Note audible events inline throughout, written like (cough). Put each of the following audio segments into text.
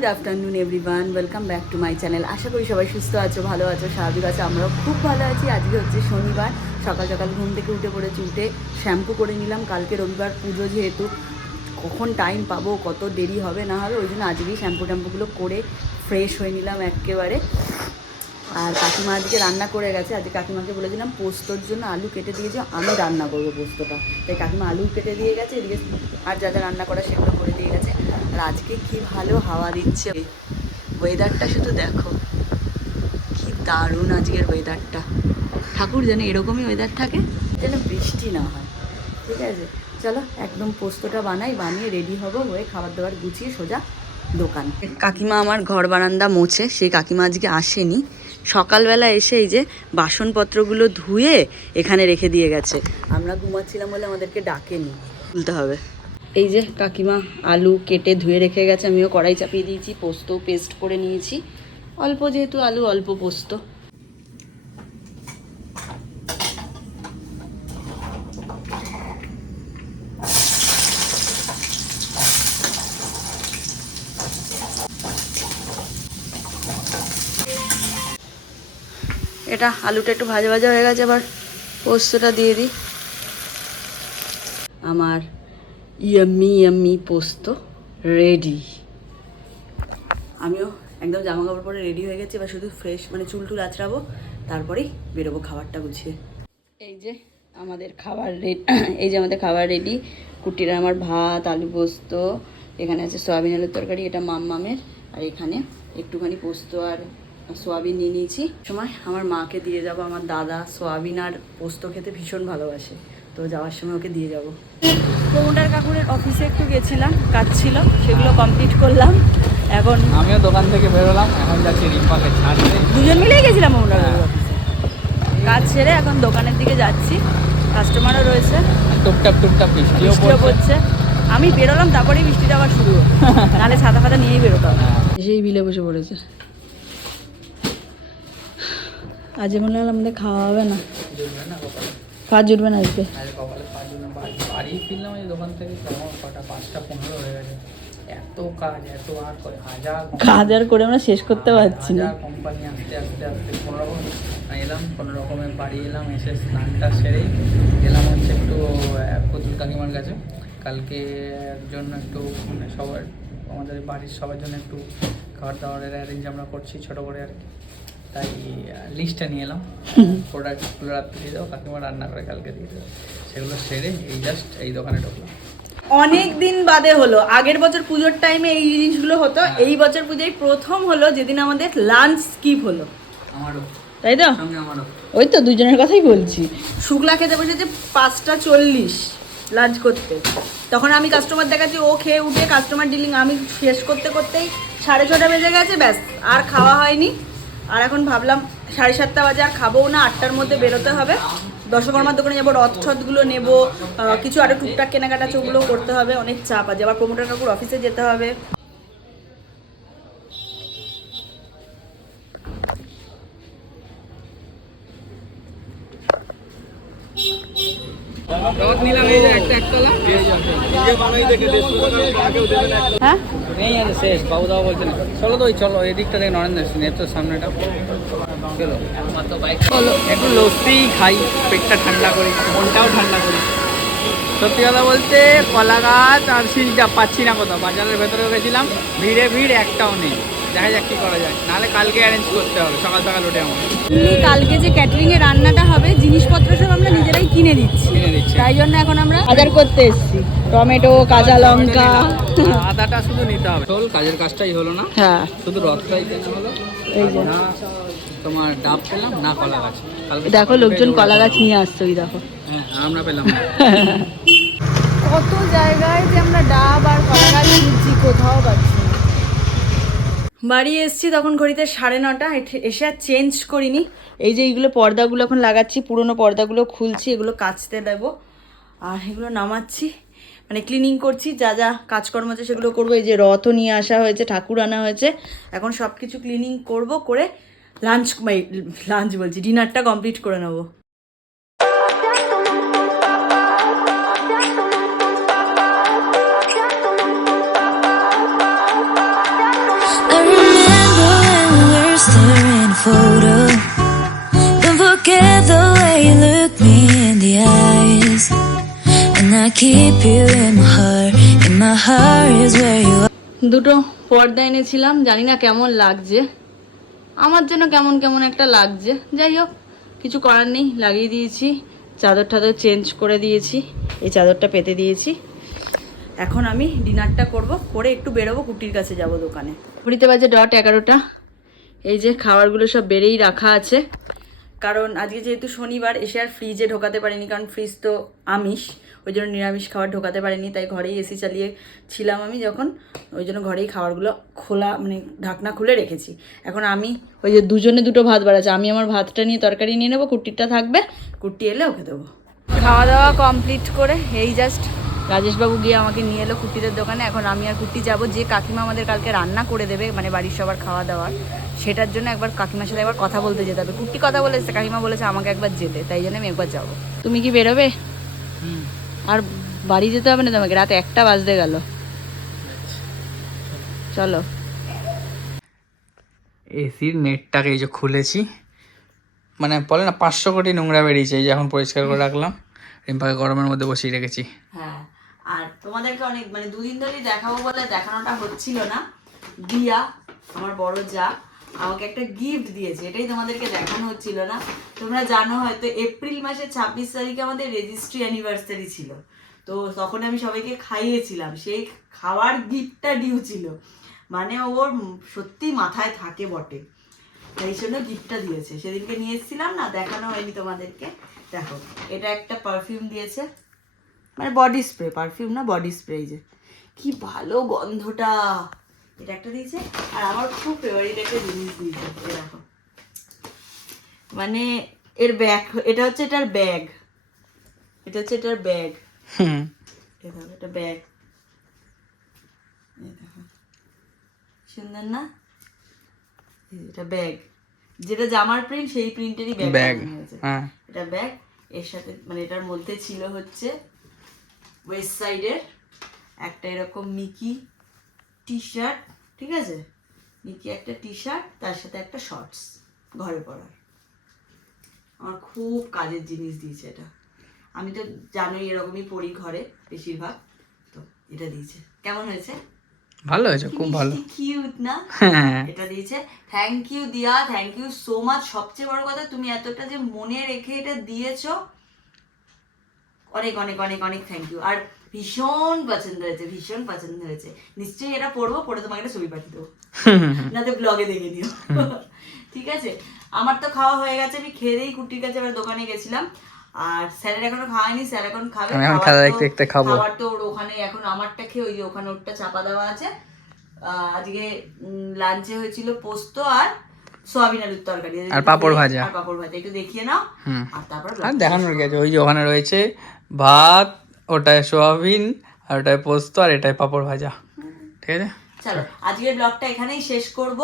Good afternoon everyone welcome back to my channel আশা করি সবাই সুস্থ আছো, ভালো আছো, স্বাভাবিক আছো। আমরাও খুব ভালো আছি। আজকে হচ্ছে শনিবার। সকাল সকাল ঘুম থেকে উঠে পড়েছি, উঠে শ্যাম্পু করে নিলাম। কালকে রবিবার পুজো যেহেতু, কখন টাইম পাবো, কত দেরি হবে না হবে, ওই জন্য আজকেই শ্যাম্পু ট্যাম্পুগুলো করে ফ্রেশ হয়ে নিলাম একেবারে। আর কাকিমা আজকে রান্না করে গেছে। আজকে কাকিমাকে বলেছিলাম পোস্তর জন্য আলু কেটে দিয়েছে আমি রান্না করব পোস্তটা। তাই কাকিমা আলু কেটে দিয়ে গেছে, এদিকে আর যা রান্না করা সেগুলো করে দিয়ে গেছে। আজকে কি ভালো হাওয়া দিচ্ছে? ওয়েদারটা শুধু দেখো। কি দারুণ আজকের ওয়েদারটা ঠাকুর যেন এরকমই ওয়েদার থাকে, যেন বৃষ্টি না হয়। ঠিক আছে? চলো, একদম পোস্তটা বানাই, বানিয়ে রেডি হব, হয়ে খাবার দাবার গুছিয়ে সোজা দোকান। কাকিমা আমার ঘর বারান্দা মোছে, সেই কাকিমা আজকে আসেনি। সকালবেলা এসে এই যে বাসনপত্রগুলো ধুয়ে এখানে রেখে দিয়ে গেছে। আমরা ঘুমাচ্ছিলাম বলে আমাদেরকে ডাকেনি। তুলতে হবে। এই যে কাকিমা আলু কেটে ধুয়ে রেখে গেছে, আমিও কড়াই চাপিয়ে দিয়েছি, পোস্ত পেস্ট করে নিয়েছি। অল্প যেহেতু আলু, অল্প পোস্ত। এটা আলুটা একটু ভাজা ভাজা হয়ে গেছে আবার পোস্তটা দিয়ে দিই। আমার ইয়াম্মি ইয়াম্মি পোস্ত রেডি আমিও একদম জামা কাপড় পরে রেডি হয়ে গেছি এবার শুধু ফ্রেশ মানে চুল টুল আঁচড়াবো তারপরেই বেরোবো খাবারটা গুছিয়ে। এই যে আমাদের খাবার রেডি এই যে আমাদের খাবার রেডি কুটির আমার ভাত আলু পোস্ত এখানে আছে সয়াবিন আলুর তরকারি এটা মাম্মামের আর এখানে একটুখানি পোস্ত আর সোয়াবিন নিয়ে নিয়েছি। সময় আমার মাকে দিয়ে যাব আমার দাদা সোয়াবিন আর পোস্ত খেতে ভীষণ ভালোবাসে তো যাওয়ার সময় ওকে দিয়ে যাব। প্রমোটার কাকুরের অফিসে একটু গেছিলাম কাজ ছিল সেগুলো কমপ্লিট করলাম এখন আমিও দোকান থেকে বেরোলাম এখন যাচ্ছি রিম্পাকে ছাড়তে। দুজন মিলেই গেছিলাম প্রমোটার কাকুর অফিসে। কাজ সেরে এখন দোকানের দিকে যাচ্ছি কাস্টমারও রয়েছে। টুকটাক টুকটাক বৃষ্টিও পড়ছে। আমি বেরোলাম তারপরেই বৃষ্টিটা আবার শুরু হলো। নাহলে ছাতা ফাদা নিয়েই বেরোতাম। সেই বিলে বসে পড়েছে। আজ মনে হলো আমাদের খাওয়া হবে না। জুটবে কাজ জুটবে না আজকে। আরে কপালে পাঁচ জন্য বাড়ি বাড়ি ফিরলাম এই দোকান থেকে কটা পাঁচটা পনেরো হয়ে গেছে। এত কাজ এত আর হাজার (laughs) কাজ আর করে আমরা শেষ করতে পারছি না। কোম্পানি আসতে আসতে আসতে কোনো রকম এলাম কোনো রকমে বাড়ি এলাম এসে স্নানটা সেরেই এলাম হচ্ছে একটু পুতুল কাকিমার কাছে। কালকে জন্য একটু মানে সবার আমাদের বাড়ির সবার জন্য একটু খাবার দাবারের অ্যারেঞ্জ আমরা করছি ছোটো করে আর কি। তাই লিস্টটা নিয়ে এলাম। প্রোডাক্টগুলো রাত্রে দিয়ে দেবো কাকিমা রান্না করে কালকে দিয়ে দেবো। সেগুলো সেরে এই জাস্ট এই দোকানে ঢুকলাম। অনেক দিন বাদে হলো আগের বছর পুজোর টাইমে এই জিনিসগুলো হতো এই বছর পুজোয় প্রথম হলো যেদিন আমাদের লাঞ্চ স্কিপ হলো। আমারও। তাই তো? আমারও। ওই তো দুজনের কথাই বলছি। শুক্লা খেতে বসেছে পাঁচটা চল্লিশ লাঞ্চ করতে। তখন আমি কাস্টমার দেখাচ্ছি ও খেয়ে উঠে কাস্টমার ডিলিং আমি শেষ করতে করতেই সাড়ে ছটা বেজে গেছে ব্যাস আর খাওয়া হয়নি। আর এখন ভাবলাম সাড়ে সাতটা বাজে আর খাব না, আটটার মধ্যে বেরোতে হবে। দশকর্মার দোকানে যাব, রথ ছথগুলো নেব কিছু আরও টুকটাক কেনাকাটা আছে ওগুলো করতে হবে, অনেক চাপ আছে। আবার প্রমোটার কাকুর অফিসে যেতে হবে। হ্যাঁ? নেই আছে শেষ বাবু দাও বলছে না। চলো তো ওই চলো এদিকটা দেখে নরেন্দ্র সিং এর তো সামনেটা। চলো। চলো। একটু লস্যি খাই পেটটা ঠান্ডা করি মনটাও ঠান্ডা করি। সত্যি কথা বলতে কলা গাছ আর শিলটা পাচ্ছি না কোথাও। বাজারের ভেতরে গেছিলাম ভিড়ে ভিড় একটাও নেই। দেখা যাক কি করা যায়। নাহলে কালকে অ্যারেঞ্জ করতে হবে সকাল সকাল উঠে আমার কালকে যে ক্যাটারিং এর রান্নাটা হবে জিনিসপত্র সব আমরা নিজেরাই কিনে দিচ্ছি। তাই জন্য এখন আমরা বাজার করতে এসেছি। টমেটো কাঁচা লঙ্কা। আদাটা শুধু নিতে হবে। চল কাজের কাজটাই হলো না। হ্যাঁ। শুধু রথটাই কেনা হলো এই যে। তোমার ডাব পেলাম না কলা গাছ। দেখো লোকজন কলা গাছ নিয়ে আসছে ওই দেখো। হ্যাঁ আমরা পেলাম (laughs) কত জায়গায় যে আমরা ডাব আর কলা গাছ কিনছি কোথাও পাচ্ছি বাড়ি এসেছি তখন ঘড়িতে সাড়ে নটা এসে আর চেঞ্জ করিনি। এই যে এইগুলো পর্দাগুলো এখন লাগাচ্ছি, পুরনো পর্দাগুলো খুলছি, এগুলো কাচতে দেবো। আর এগুলো নামাচ্ছি মানে ক্লিনিং করছি, যা যা কাজকর্ম আছে সেগুলো করব। এই যে রথও নিয়ে আসা হয়েছে, ঠাকুর আনা হয়েছে। এখন সব কিছু ক্লিনিং করব, করে লাঞ্চ লাঞ্চ বলছি ডিনারটা কমপ্লিট করে নেব। Photo. Don't forget the way you look me in the eyes. And I keep you in my heart. In my heart is where you are. দুটো পর্দা এনেছিলাম জানি না কেমন লাগছে আমার জন্য কেমন কেমন একটা লাগছে যাই হোক কিছু করার নেই লাগিয়ে দিয়েছি চাদর টাদর চেঞ্জ করে দিয়েছি এই চাদরটা পেতে দিয়েছি এখন আমি ডিনারটা করব করে একটু বেরোবো কুটির কাছে যাব দোকানে ঘুরিতে বাজে ডট এগারোটা এই যে খাবারগুলো সব বেড়েই রাখা আছে। কারণ আজকে যেহেতু শনিবার এসে আর ফ্রিজে ঢোকাতে পারিনি কারণ ফ্রিজ তো আমিষ ওই জন্য নিরামিষ খাবার ঢোকাতে পারিনি তাই ঘরেই এসি চালিয়ে ছিলাম আমি যখন ওই জন্য ঘরেই খাবারগুলো খোলা মানে ঢাকনা খুলে রেখেছি। এখন আমি ওই যে দুজনে দুটো ভাত বাড়াচ্ছে আমি আমার ভাতটা নিয়ে তরকারি নিয়ে নেব কুট্টিটা থাকবে কুট্টি এলে ওকে দেবো। খাওয়া দাওয়া কমপ্লিট করে এই জাস্ট রাজেশবাবু গিয়ে আমাকে নিয়ে এলো কুট্টিদের দোকানে এখন আমি আর কুট্টি যাব যে কাকিমা আমাদের কালকে রান্না করে দেবে মানে বাড়ির সবার খাওয়া দাওয়ার সেটার জন্য একবার কাকিমার সাথে একবার কথা বলতে যেতে হবে। কুট্টি কথা বলেছে কাকিমা বলেছে আমাকে একবার যেতে তাই জন্য আমি একবার যাব। তুমি কি বেরোবে? আর বাড়ি যেতে হবে না তোমাকে? রাত একটা বাজতে গেল। চলো। এসির নেটটাকে এই যে খুলেছি। মানে বলে না পাঁচশো কোটি নোংরা বেরিয়েছে এই যে এখন পরিষ্কার করে রাখলাম। রিম্পাকে গরমের মধ্যে বসিয়ে রেখেছি। হ্যাঁ আর তোমাদেরকে অনেক মানে দুদিন ধরেই দেখাবো বলে দেখানোটা হচ্ছিল না। দিয়া আমার বড় যা আমাকে একটা গিফট দিয়েছে, এটাই তোমাদেরকে দেখানো হচ্ছিল না। তোমরা জানো হয়তো এপ্রিল মাসের ছাব্বিশ তারিখে আমাদের রেজিস্ট্রি অ্যানিভার্সারি ছিল। তো তখন আমি সবাইকে খাইয়েছিলাম, সেই খাওয়ার গিফটটা ডিউ ছিল। মানে ওর সত্যি মাথায় থাকে বটে। তাই জন্য গিফটটা দিয়েছে। সেদিনকে নিয়ে এসেছিলাম না, দেখানো হয়নি তোমাদেরকে। দেখো, এটা একটা পারফিউম দিয়েছে। মানে বডি স্প্রে পারফিউম না বডি স্প্রে যে। কি ভালো গন্ধটা। এটা একটা দিয়েছে আর আমার খুব ফেভারিট একটা জিনিস দিয়েছে দেখো। মানে এর ব্যাগ এটা হচ্ছে এটার ব্যাগ এটা হচ্ছে এটার ব্যাগ হুম। এটা ব্যাগ সুন্দর না? এটা ব্যাগ যেটা জামার প্রিন্ট সেই প্রিন্টেরই ব্যাগ ব্যাগ হ্যাঁ। এটা ব্যাগ এর সাথে মানে এটার মধ্যে ছিল হচ্ছে ওয়েস্ট সাইডের একটা এরকম মিকি টি শার্ট ঠিক আছে? মিকি একটা টি শার্ট তার সাথে একটা শর্টস ঘরে পরার। আমার খুব কাজের জিনিস দিয়েছে এটা। আমি তো জানোই এরকমই পরি ঘরে বেশিরভাগ তো এটা দিয়েছে। কেমন হয়েছে? ভালো হয়েছে খুব ভালো। কিউট না? হ্যাঁ। এটা দিয়েছে। Thank you Diya thank you so much সবচেয়ে বড় কথা তুমি এতটা যে মনে রেখে এটা দিয়েছ অনেক অনেক অনেক অনেক থ্যাংক ইউ আর ভীষণ পছন্দ হয়েছে ভীষণ পছন্দ হয়েছে। নিশ্চয়ই এটা পড়ব পড়ে তোমাকে একটা ছবি পাঠিয়ে দেবো। না তো ব্লগে দেখে দিও (laughs) ঠিক আছে? আমার তো খাওয়া হয়ে গেছে আমি খেয়ে দিই কুটির কাছে আবার দোকানে গেছিলাম। আর স্যারের এখনও স্যার এখন খাবে। খাবার তো- ওর ওখানে এখন আমারটা খেয়ে ওই যে ওখানে ওরটা চাপা দেওয়া আছে। আহ, আজকে লাঞ্চে হয়েছিল পোস্ত আর সোয়াবিন আলুর তরকারি। আর পাঁপড় ভাজা। আর পাঁপড় ভাজা একটু দেখিয়ে নাও। আর তারপর আর দেখানোর আছে? ওই যে ওখানে রয়েছে ভাত ওটায় সোয়াবিন আর ওটায় পোস্ত আর এটায় পাঁপড় ভাজা। ঠিক আছে? চলো আজকের ব্লগটা এখানেই শেষ করব।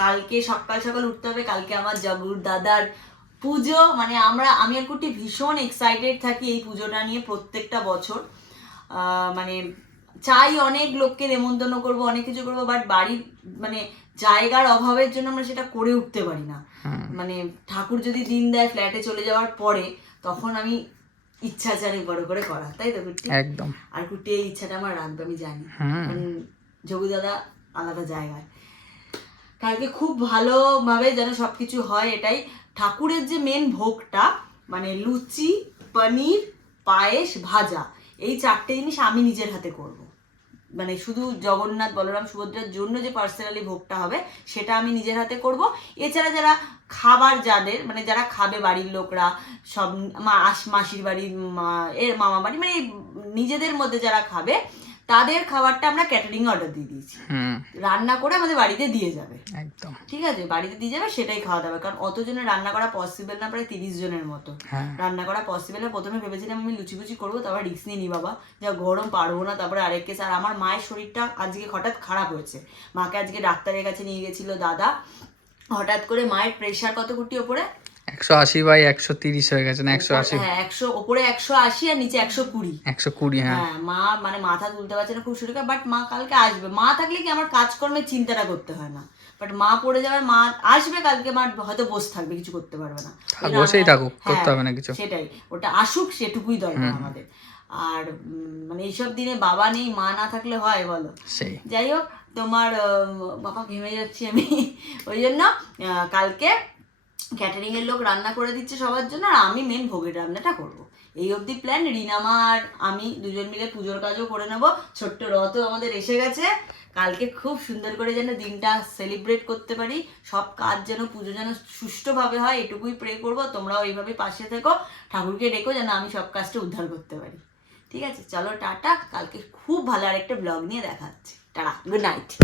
কালকে সকাল সকাল উঠতে হবে কালকে আমার জগুর দাদার পুজো। মানে আমরা আমি আর কুটি ভীষণ এক্সাইটেড থাকি এই পুজোটা নিয়ে প্রত্যেকটা বছর। মানে চাই অনেক লোককে নেমন্তন্ন করব অনেক কিছু করব বাট বাড়ির মানে জায়গার অভাবের জন্য আমরা সেটা করে উঠতে পারি না। মানে ঠাকুর যদি দিন দেয় ফ্ল্যাটে চলে যাওয়ার পরে তখন আমি ইচ্ছা আছে অনেক বড় করে করা তাই তো কুট্টি? একদম। আর কুটি এই ইচ্ছাটা আমার রাখবে আমি জানি। কারণ যোগু দাদা আলাদা জায়গায়। কালকে খুব ভালোভাবে যেন সবকিছু হয় এটাই। ঠাকুরের যে মেন ভোগটা মানে লুচি পনির পায়েস ভাজা এই চারটে জিনিস আমি নিজের হাতে করব। মানে শুধু জগন্নাথ, বলরাম, সুভদ্রার জন্য যে পার্সোনালি ভোগটা হবে, সেটা আমি নিজের হাতে করব। এছাড়া যারা খাবার যাদের মানে যারা খাবে বাড়ির লোকরা, সব মা মাসির বাড়ি মা, এর মামা বাড়ি মানে নিজেদের মধ্যে যারা খাবে তাদের খাবারটা আমরা ক্যাটারিং অর্ডার দিয়ে দিয়েছি। রান্না করে আমাদের বাড়িতে দিয়ে যাবে। একদম। ঠিক আছে? বাড়িতে দিয়ে যাবে সেটাই খাওয়া দাবে কারণ অত জনের রান্না করা পসিবল না প্রায় তিরিশ জনের মতো। হ্যাঁ। রান্না করা পসিবল না। প্রথমে ভেবেছিলাম আমি লুচি কুচি করব তারপর রিক্স নিয়ে নি বাবা। যা গরম পারব না। তারপরে আরেক কেস আর আমার মায়ের শরীরটা আজকে হঠাৎ খারাপ হয়েছে। মাকে আজকে ডাক্তারের কাছে নিয়ে গেছিল দাদা। হঠাৎ করে মায়ের প্রেশার কত কুটি ওপরে? একশো আশি বাই একশো তিরিশ হয়ে গেছে না? একশো আশি হ্যাঁ একশো ওপরে একশো আশি আর নিচে একশো কুড়ি। একশো কুড়ি হ্যাঁ। হ্যাঁ মা মানে মাথা তুলতে পারছে না খুব শুরু বাট মা কালকে আসবে। মা থাকলে কি আমার কাজকর্মের চিন্তাটা করতে হয় না? বাট মা পড়ে যাবে মা আসবে কালকে মা হয়তো বসে থাকবে কিছু করতে পারবে না। বসেই থাকুক, করতে হ্যাঁ, হবে না কিছু। সেটাই ওটা আসুক সেটুকুই দরকার আমাদের। আর মানে এইসব দিনে বাবা নেই মা না থাকলে হয় বলো? যাই হোক তোমার বাবা ঘেমে যাচ্ছি আমি। (laughs) ওই জন্য কালকে ক্যাটারিং এর লোক রান্না করে দিচ্ছে সবার জন্য আর আমি মেন ভোগের রান্নাটা করব। এই অবধি প্ল্যান রিনামা আর আমি দুজন মিলে পুজোর কাজও করে নেব। ছোট্ট রথও আমাদের এসে গেছে। কালকে খুব সুন্দর করে যেন দিনটা সেলিব্রেট করতে পারি। সব কাজ যেন পুজো যেন সুষ্ঠুভাবে হয়, এটুকুই প্রে করব। তোমরাও এইভাবে পাশে থেকো। ঠাকুরকে ডেকো যেন আমি সব কাজটা উদ্ধার করতে পারি। ঠিক আছে? চলো টাটা। কালকে খুব ভালো আরেকটা ব্লগ নিয়ে দেখা হচ্ছে। টাটা। Good night